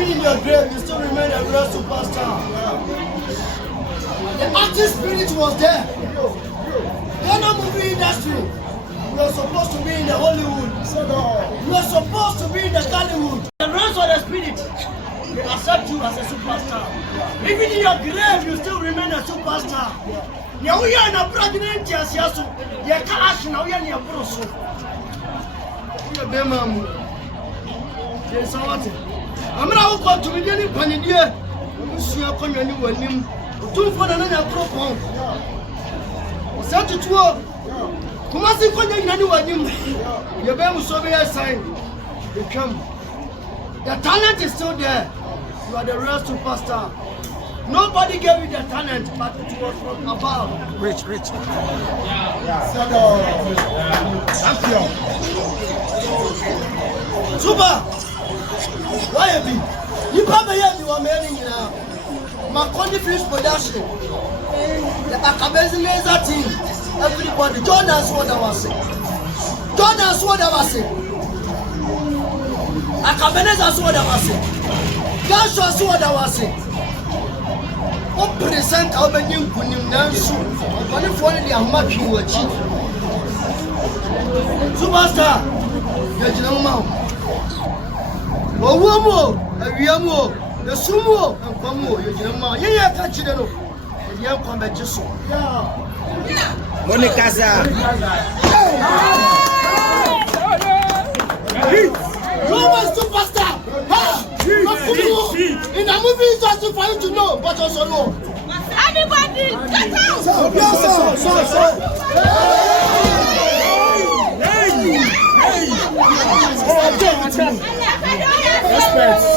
Even in your grave, you still remain a real superstar. The artist spirit was there. Ghana movie industry. You are supposed to be in the Hollywood. You are supposed to be in the Hollywood. The rest of the spirit, they accept you as a superstar. Even in your grave, you still remain a superstar. Now we are in a pregnant yes, you can't ask now we are in a process. Yes, I'm not going to be any panadier. Monsieur Commune will name 2 for another propon. Set to 12. Come on, see for anyone. Your baby so very sign. You come. The talent is still there. You are the real superstar. Nobody gave you the talent, but it was from above. Rich. Champion. Super. Why be? You probably have you are marrying now. Maconi Fish Production. The Akabezileza team, everybody, Jordan Sword was it. Jordan Sword was it. Akabeneza Sword was it. Joshua Sword was it. What present our new Kunim Nansu? One of the Amaki were cheap. Superstar, Yajama. Owomo, Aviamo, the Sumo, and Pomo, Yajama. Yeah, catch it. Yeah, come at Jesus. Monica. Roman superstar. In the movie, it's just for you to know, but also know. Anybody, get out! Respect.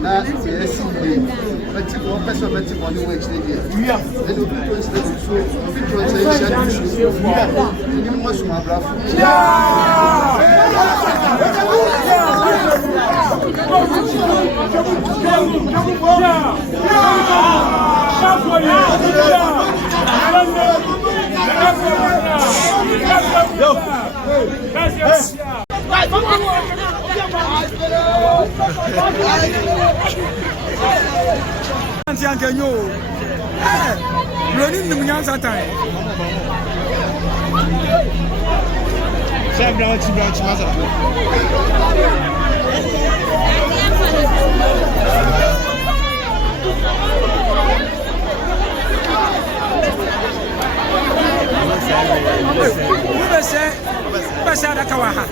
Now, yes, but one person on the way to Best at Kawaha.